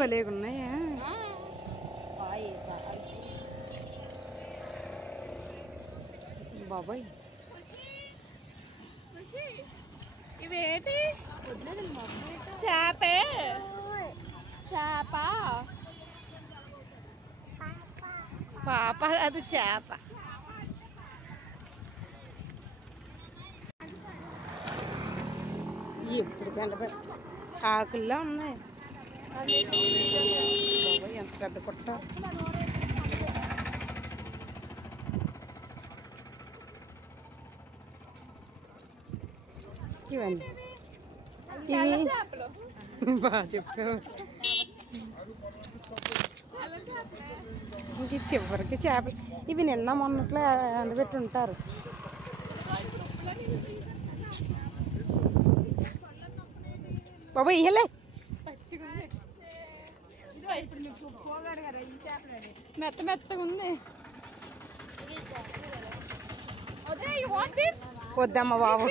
భలేగున్నాయా బాబాయ్. ఇవేంటి చేపే చేప పాప అది చేప. ఎప్పుడు ఆకుల్లో ఉన్నాయి బాబాయ్. ఎంత పెద్ద కొట్ట. ఇవన్నీ ఇవి బాగా చెప్పావు. ఇంక చివరికి చేపలు ఇవి నిన్న మొన్నట్లో ఎండబెట్టి ఉంటారు. బాబా ఇయ్యలే మెత్త మెత్తగా ఉంది. వద్దమ్మా బాబు.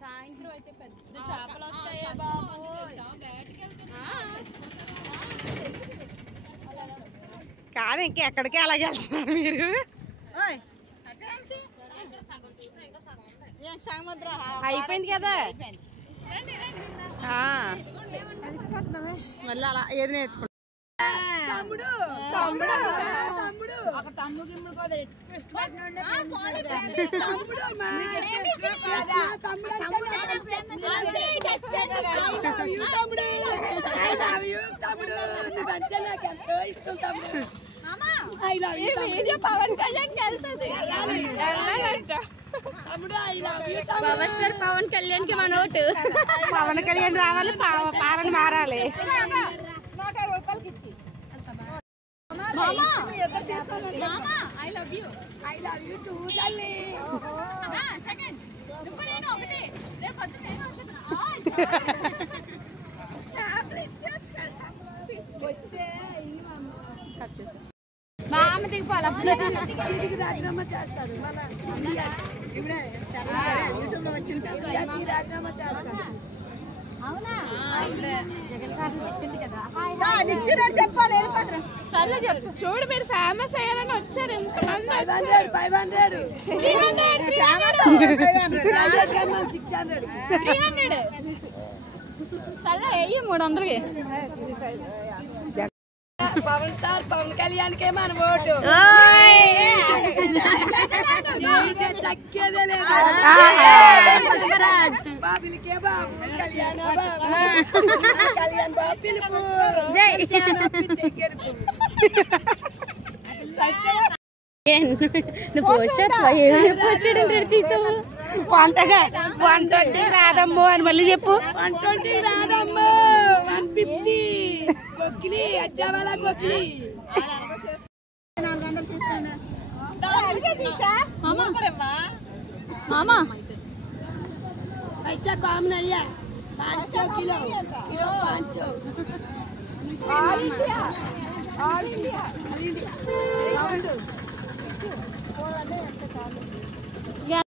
సాయంత్రం అయితే పెద్ద చేపలు వస్తాయా బాబు. కాదు ఇంకెక్కడికి అలాగే వెళ్తున్నారు మీరు. అయిపోయింది కదా మళ్ళీ అలా ఏది నేర్చుకుంటా. పవన్ కళ్యాణ్ పవర్ స్టార్ పవన్ కళ్యాణ్ కి మన ఓటు. పవన్ కళ్యాణ్ రావాలి, పాలన మారాలి. మా అమ్మ దిగిపోవాలి. రాజీనామా చేస్తాడు. రాజీనామా చేస్తాడు. అవునా జగన్ సార్ చెప్పింది కదా. చెప్పాలి వెళ్ళిపోతారు. సర్లే చెప్పు. చూడు మీరు ఫేమస్ అయ్యారని వచ్చారు. ఎంతమంది 500 సర్లే వెయ్యి 300కి. పవన్ స్టార్ పవన్ కళ్యాణ్ కే మన ఓటు. తగ్గేదే లేదు. బాబులకే బాబు కళ్యాణ్ కళ్యాణ్ బాబు పిలుపు. వంటకి రాదమ్మో అని మళ్ళీ చెప్పు. 120 రాదమ్మో 150 కొక్కిలి అచ్చావాలా కొక్కిలి. మామా पैसा कम नहीं है 500 किलो 500